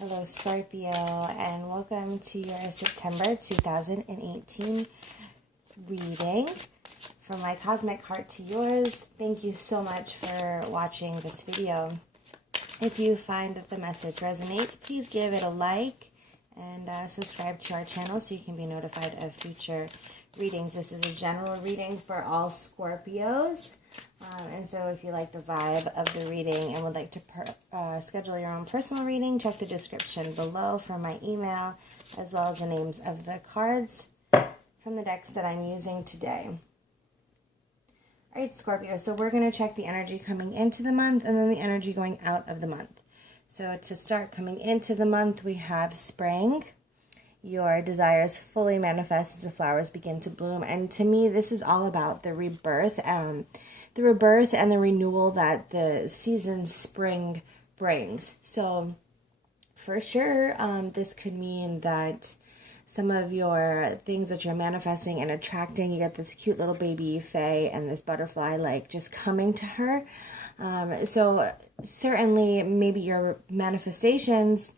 Hello Scorpio, and welcome to your September 2018 reading. From my cosmic heart to yours, thank you so much for watching this video. If you find that the message resonates, please give it a like and subscribe to our channel so you can be notified of future readings. This is a general reading for all Scorpios. And so if you like the vibe of the reading and would like to schedule your own personal reading, check the description below for my email, as well as the names of the cards from the decks that I'm using today. All right, Scorpio, so we're going to check the energy coming into the month and then the energy going out of the month. So to start, coming into the month, we have spring. Your desires fully manifest as the flowers begin to bloom. And to me, this is all about the rebirth and the renewal that the season spring brings. So for sure, this could mean that some of your things that you're manifesting and attracting, you get this cute little baby fae and this butterfly like just coming to her. So certainly maybe your manifestations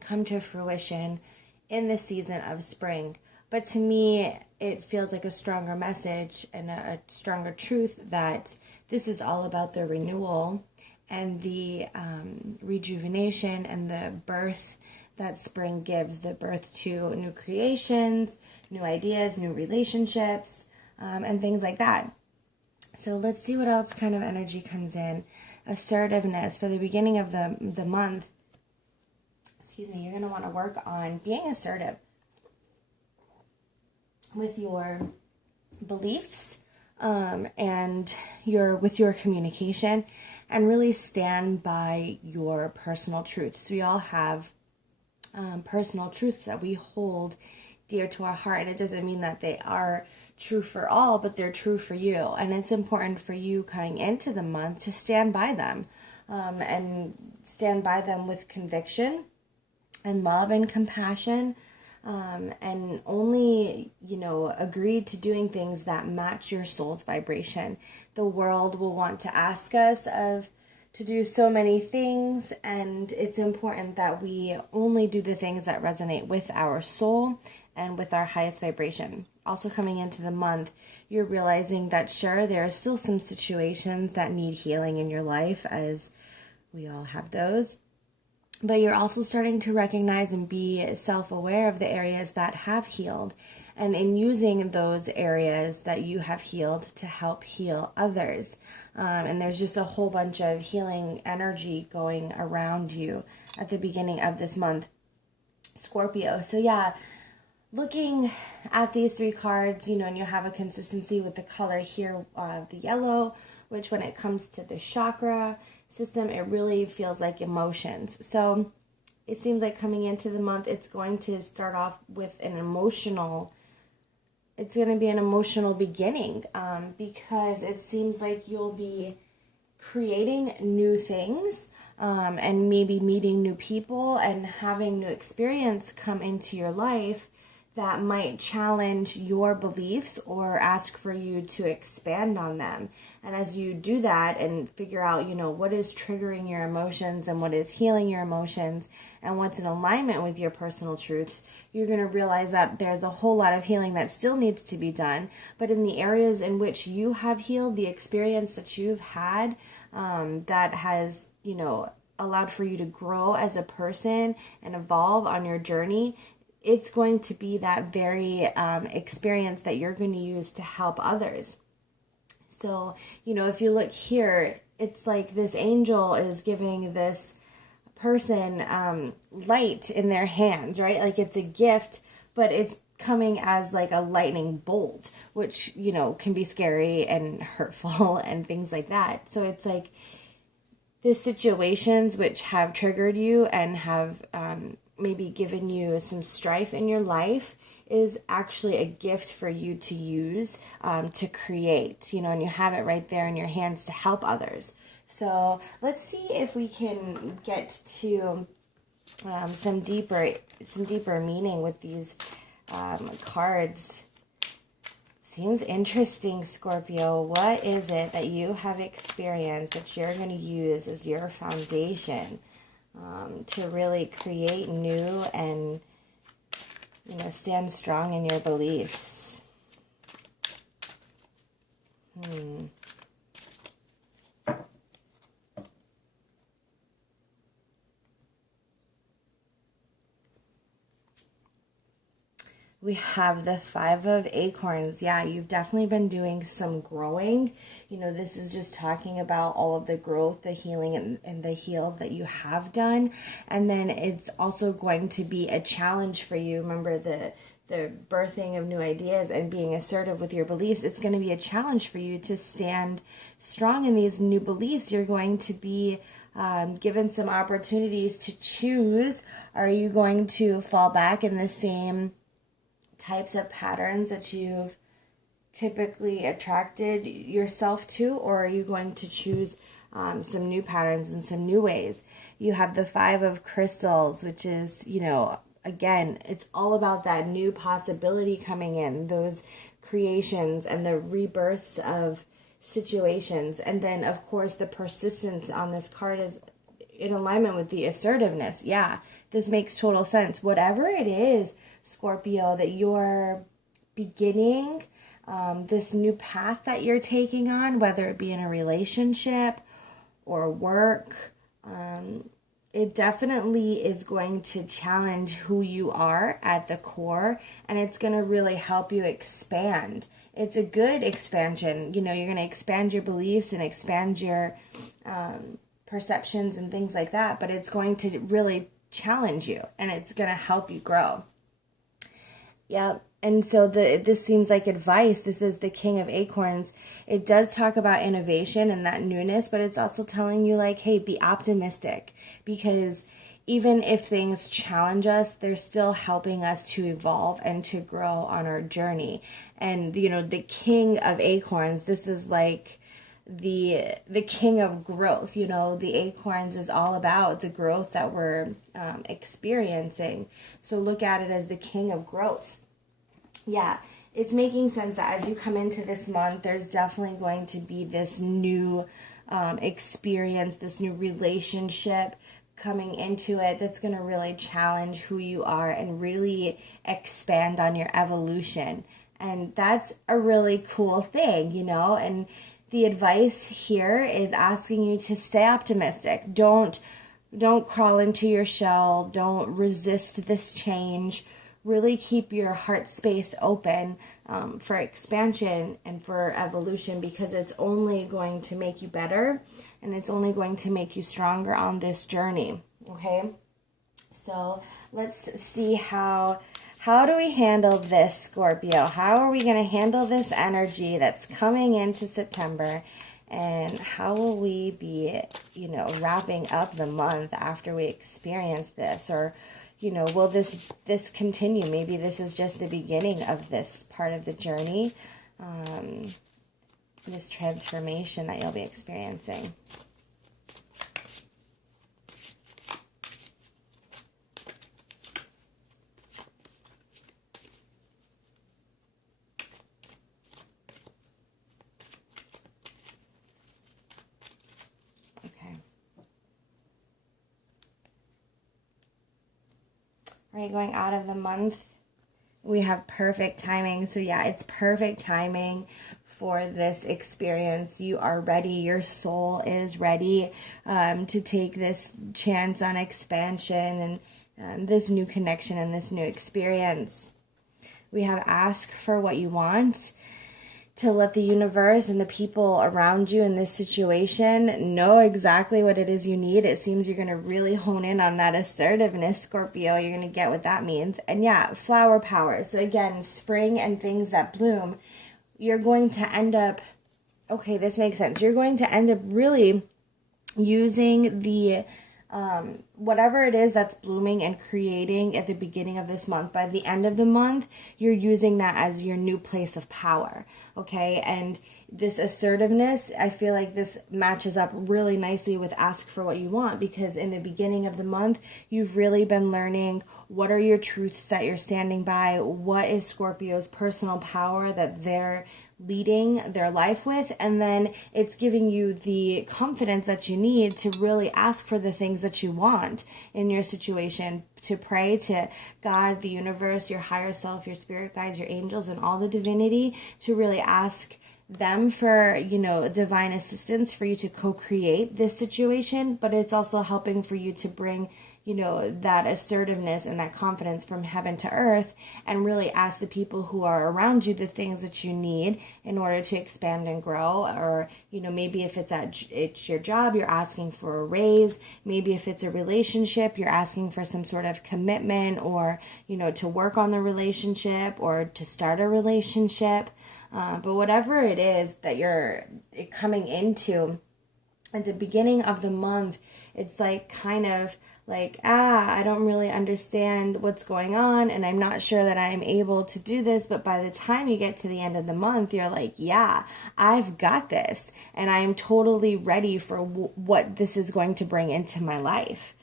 come to fruition in the season of spring. But to me, it feels like a stronger message and a stronger truth that this is all about the renewal and the rejuvenation and the birth that spring gives, the birth to new creations, new ideas, new relationships, and things like that. So let's see what else kind of energy comes in. Assertiveness for the beginning of the month. You're going to want to work on being assertive with your beliefs and with your communication, and really stand by your personal truths. We all have personal truths that we hold dear to our heart, and it doesn't mean that they are true for all, but they're true for you. And it's important for you coming into the month to stand by them and stand by them with conviction and love and compassion, and only, agree to doing things that match your soul's vibration. The world will want to ask us to do so many things, and it's important that we only do the things that resonate with our soul and with our highest vibration. Also coming into the month, you're realizing that sure, there are still some situations that need healing in your life, as we all have those. But you're also starting to recognize and be self-aware of the areas that have healed, and in using those areas that you have healed to help heal others. And there's just a whole bunch of healing energy going around you at the beginning of this month, Scorpio. So yeah, looking at these three cards, and you have a consistency with the color here, the yellow, which when it comes to the chakra system, it really feels like emotions. So it seems like coming into the month, it's going to start off with it's going to be an emotional beginning, because it seems like you'll be creating new things, and maybe meeting new people and having new experience come into your life that might challenge your beliefs or ask for you to expand on them. And as you do that and figure out, what is triggering your emotions and what is healing your emotions and what's in alignment with your personal truths, you're going to realize that there's a whole lot of healing that still needs to be done. But in the areas in which you have healed, the experience that you've had, that has, allowed for you to grow as a person and evolve on your journey, it's going to be that very experience that you're going to use to help others. So, if you look here, it's like this angel is giving this person light in their hands, right? Like it's a gift, but it's coming as like a lightning bolt, which, can be scary and hurtful and things like that. So it's like the situations which have triggered you and have maybe given you some strife in your life is actually a gift for you to use to create, and you have it right there in your hands to help others. So let's see if we can get to some deeper meaning with these cards. Seems interesting, Scorpio. What is it that you have experienced that you're going to use as your foundation to really create new and, stand strong in your beliefs. We have the Five of Acorns. Yeah, you've definitely been doing some growing. This is just talking about all of the growth, the healing, and the heal that you have done. And then it's also going to be a challenge for you. Remember the birthing of new ideas and being assertive with your beliefs. It's going to be a challenge for you to stand strong in these new beliefs. You're going to be given some opportunities to choose. Are you going to fall back in the same types of patterns that you've typically attracted yourself to, or are you going to choose some new patterns and some new ways? You have the Five of Crystals, which is, again, it's all about that new possibility coming in, those creations and the rebirths of situations. And then, of course, the persistence on this card is in alignment with the assertiveness. Yeah, this makes total sense. Whatever it is, Scorpio, that you're beginning, this new path that you're taking on, whether it be in a relationship or work, it definitely is going to challenge who you are at the core, and it's going to really help you expand. It's a good expansion. You're going to expand your beliefs and expand your perceptions and things like that, but it's going to really challenge you, and it's going to help you grow. Yep. And so this seems like advice. This is the King of Acorns. It does talk about innovation and that newness, but it's also telling you, like, hey, be optimistic, because even if things challenge us, they're still helping us to evolve and to grow on our journey. And, the King of Acorns, this is like the king of growth. The acorns is all about the growth that we're experiencing. So look at it as the king of growth. Yeah, it's making sense that as you come into this month, there's definitely going to be this new experience, this new relationship coming into it that's going to really challenge who you are and really expand on your evolution. And that's a really cool thing, and the advice here is asking you to stay optimistic. Don't crawl into your shell. Don't resist this change. Really keep your heart space open for expansion and for evolution, because it's only going to make you better, and it's only going to make you stronger on this journey. Okay? So let's see how do we handle this, Scorpio? How are we going to handle this energy that's coming into September? And how will we be, wrapping up the month after we experience this? Or, will this continue? Maybe this is just the beginning of this part of the journey, this transformation that you'll be experiencing. Right, going out of the month, we have perfect timing. So yeah, it's perfect timing for this experience. You are ready. Your soul is ready to take this chance on expansion and this new connection and this new experience. We have ask for what you want, to let the universe and the people around you in this situation know exactly what it is you need. It seems you're going to really hone in on that assertiveness, Scorpio. You're going to get what that means. And yeah, flower power. So again, spring and things that bloom. You're going to end up, okay, this makes sense. You're going to end up really using the whatever it is that's blooming and creating at the beginning of this month. By the end of the month, you're using that as your new place of power, okay? And this assertiveness, I feel like this matches up really nicely with ask for what you want, because in the beginning of the month, you've really been learning what are your truths that you're standing by, what is Scorpio's personal power that they're leading their life with. And then it's giving you the confidence that you need to really ask for the things that you want in your situation, to pray to God, the universe, your higher self, your spirit guides, your angels, and all the divinity, to really ask them for, divine assistance for you to co-create this situation. But it's also helping for you to bring, that assertiveness and that confidence from heaven to earth, and really ask the people who are around you the things that you need in order to expand and grow. Or, maybe if it's your job, you're asking for a raise. Maybe if it's a relationship, you're asking for some sort of commitment, or, to work on the relationship or to start a relationship. But whatever it is that you're coming into at the beginning of the month, it's like kind of like, I don't really understand what's going on, and I'm not sure that I'm able to do this. But by the time you get to the end of the month, you're like, yeah, I've got this, and I'm totally ready for what this is going to bring into my life.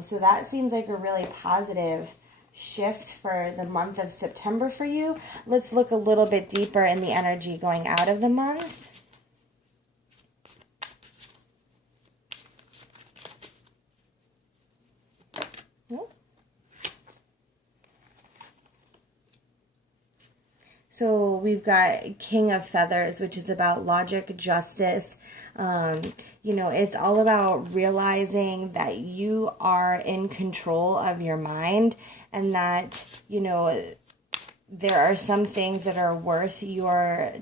So that seems like a really positive shift for the month of September for you. Let's look a little bit deeper in the energy going out of the month. So we've got King of Feathers, which is about logic, justice. It's all about realizing that you are in control of your mind, and that, there are some things that are worth your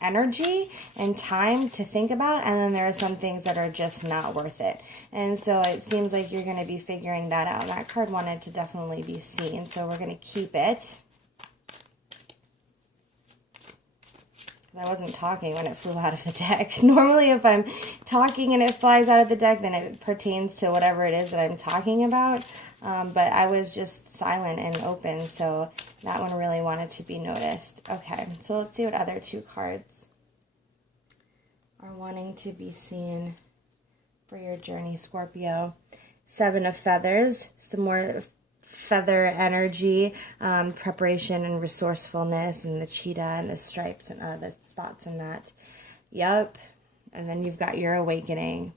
energy and time to think about, and then there are some things that are just not worth it. And so it seems like you're going to be figuring that out. That card wanted to definitely be seen, so we're going to keep it. I wasn't talking when it flew out of the deck. Normally if I'm talking and it flies out of the deck, then it pertains to whatever it is that I'm talking about. But I was just silent and open, so that one really wanted to be noticed. Okay, so let's see what other two cards are wanting to be seen for your journey, Scorpio. Seven of Feathers, some more feather energy, preparation and resourcefulness, and the cheetah and the stripes and the spots and that. Yep. And then you've got your awakening.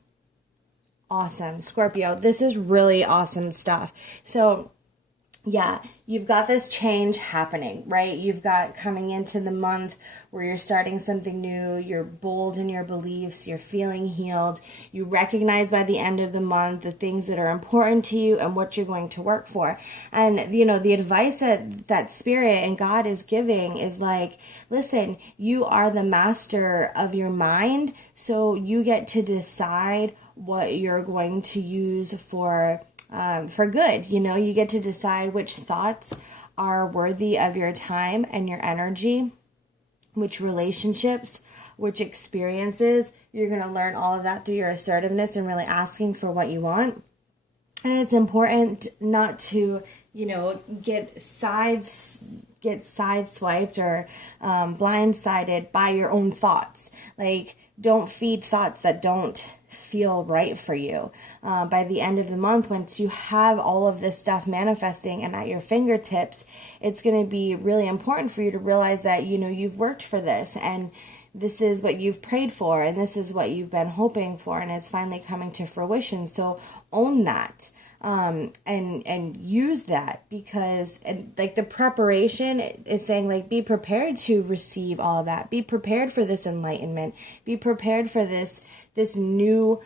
Awesome. Scorpio, this is really awesome stuff. So yeah, you've got this change happening, right? You've got coming into the month where you're starting something new, you're bold in your beliefs, you're feeling healed, you recognize by the end of the month the things that are important to you and what you're going to work for. And, the advice that Spirit and God is giving is like, listen, you are the master of your mind, so you get to decide what you're going to use for good. You get to decide which thoughts are worthy of your time and your energy, which relationships, which experiences. You're going to learn all of that through your assertiveness and really asking for what you want. And it's important not to, get sideswiped or blindsided by your own thoughts. Like, don't feed thoughts that don't feel right for you. By the end of the month, once you have all of this stuff manifesting and at your fingertips, it's going to be really important for you to realize that, you've worked for this, and this is what you've prayed for, and this is what you've been hoping for, and it's finally coming to fruition. So own that. And use that, because like the preparation is saying, like, be prepared to receive all of that. Be prepared for this enlightenment. Be prepared for this new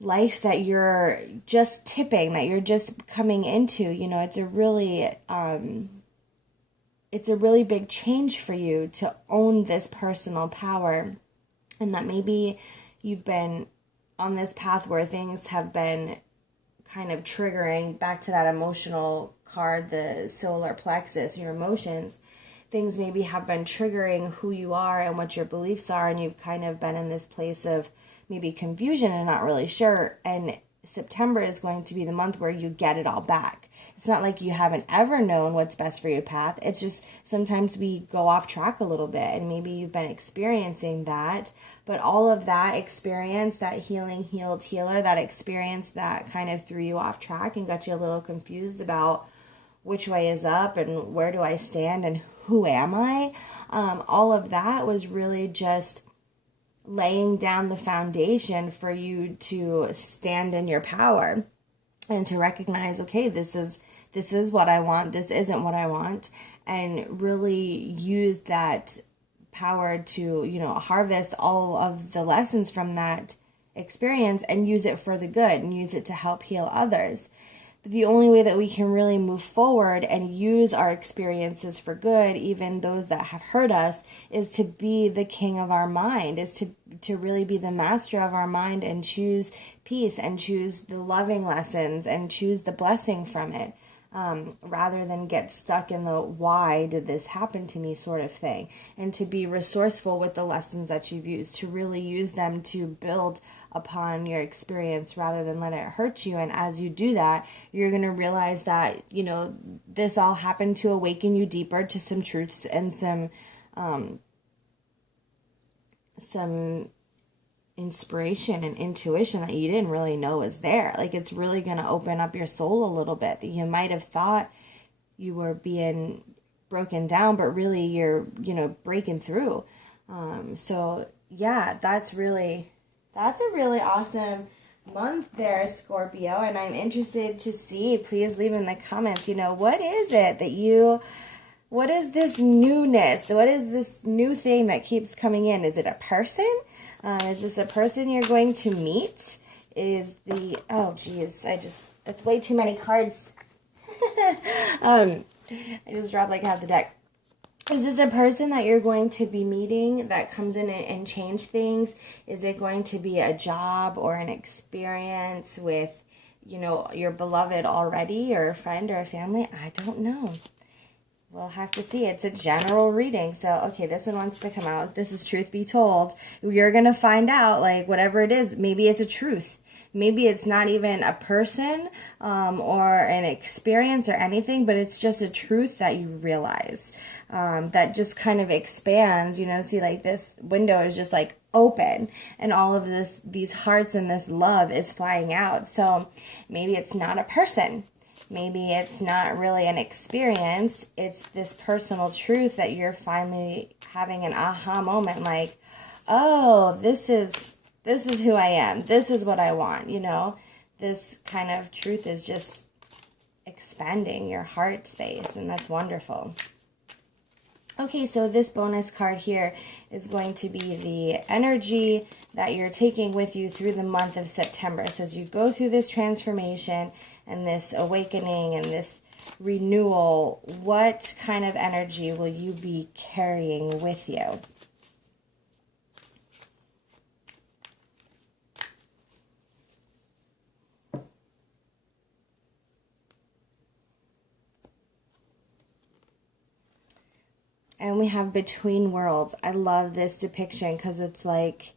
life that you're just tipping, that you're just coming into. It's a really big change for you to own this personal power, and that maybe you've been on this path where things have been kind of triggering back to that emotional card, the solar plexus, your emotions. Things maybe have been triggering who you are and what your beliefs are, and you've kind of been in this place of maybe confusion and not really sure. And September is going to be the month where you get it all back. It's not like you haven't ever known what's best for your path. It's just sometimes we go off track a little bit, and maybe you've been experiencing that. But all of that experience, that healing, healed, healer, that experience that kind of threw you off track and got you a little confused about which way is up and where do I stand and who am I? All of that was really just laying down the foundation for you to stand in your power and to recognize, okay, this is what I want, this isn't what I want, and really use that power to, you know, harvest all of the lessons from that experience and use it for the good and use it to help heal others. But the only way that we can really move forward and use our experiences for good, even those that have hurt us, is to be the king of our mind, is to really be the master of our mind and choose peace and choose the loving lessons and choose the blessing from it. Rather than get stuck in the why did this happen to me sort of thing, and to be resourceful with the lessons that you've used, to really use them to build upon your experience rather than let it hurt you. And as you do that, you're going to realize that, you know, this all happened to awaken you deeper to some truths and some inspiration and intuition that you didn't really know was there. Like, it's really going to open up your soul a little bit, that you might have thought you were being broken down, but really you're, you know, breaking through. So yeah, that's a really awesome month there, Scorpio. And I'm interested to see, please leave in the comments, you know, what is this newness? What is this new thing that keeps coming in? Is it a person? Is this a person you're going to meet? Oh geez, that's way too many cards. I just dropped like half the deck. Is this a person that you're going to be meeting that comes in and change things? Is it going to be a job or an experience with, you know, your beloved already, or a friend or a family? I don't know. We'll have to see. It's a general reading. So, okay, this one wants to come out. This is truth be told. You're going to find out, like, whatever it is, maybe it's a truth. Maybe it's not even a person or an experience or anything, but it's just a truth that you realize that just kind of expands. You know, see, like, this window is just like open and all of these hearts and this love is flying out. So maybe it's not a person. Maybe it's not really an experience. It's this personal truth that you're finally having an aha moment, like, oh, this is who I am. This is what I want, you know. This kind of truth is just expanding your heart space, and that's wonderful. Okay, so this bonus card here is going to be the energy that you're taking with you through the month of September. So as you go through this transformation and this awakening and this renewal, what kind of energy will you be carrying with you? And we have Between Worlds. I love this depiction because it's like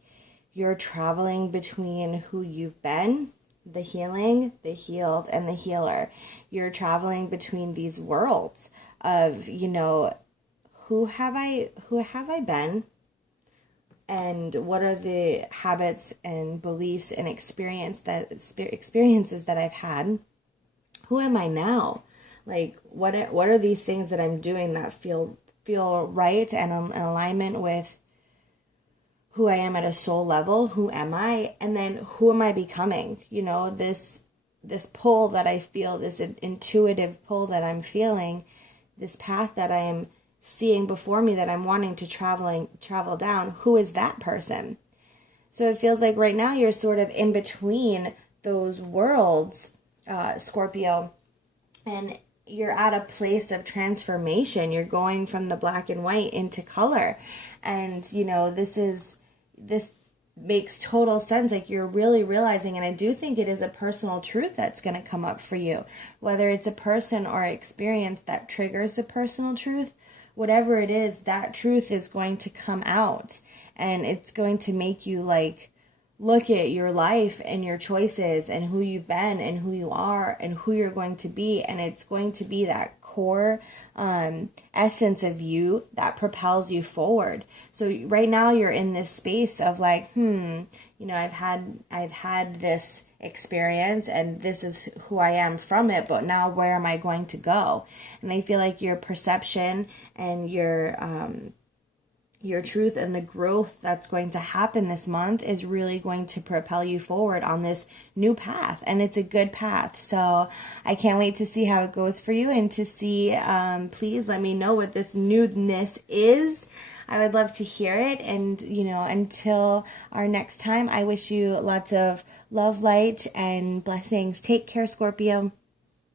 you're traveling between who you've been, the healing, the healed, and the healer. You're traveling between these worlds of, you know, who have I been, and what are the habits and beliefs and experiences that I've had. Who am I now? Like, what are these things that I'm doing that feel right and in alignment with who I am at a soul level? Who am I? And then who am I becoming? You know, this pull that I feel, this intuitive pull that I'm feeling, this path that I am seeing before me that I'm wanting to travel down. Who is that person? So it feels like right now you're sort of in between those worlds, Scorpio, and you're at a place of transformation. You're going from the black and white into color. And, you know, this makes total sense. Like, you're really realizing, and I do think it is a personal truth that's going to come up for you, whether it's a person or experience that triggers the personal truth. Whatever it is, that truth is going to come out, and it's going to make you, like, look at your life and your choices and who you've been and who you are and who you're going to be. And it's going to be that core essence of you that propels you forward. So right now you're in this space of like, you know, I've had this experience and this is who I am from it, but now where am I going to go? And I feel like your perception and your truth and the growth that's going to happen this month is really going to propel you forward on this new path. And it's a good path. So I can't wait to see how it goes for you and to see, please let me know what this newness is. I would love to hear it. And, you know, until our next time, I wish you lots of love, light, and blessings. Take care, Scorpio.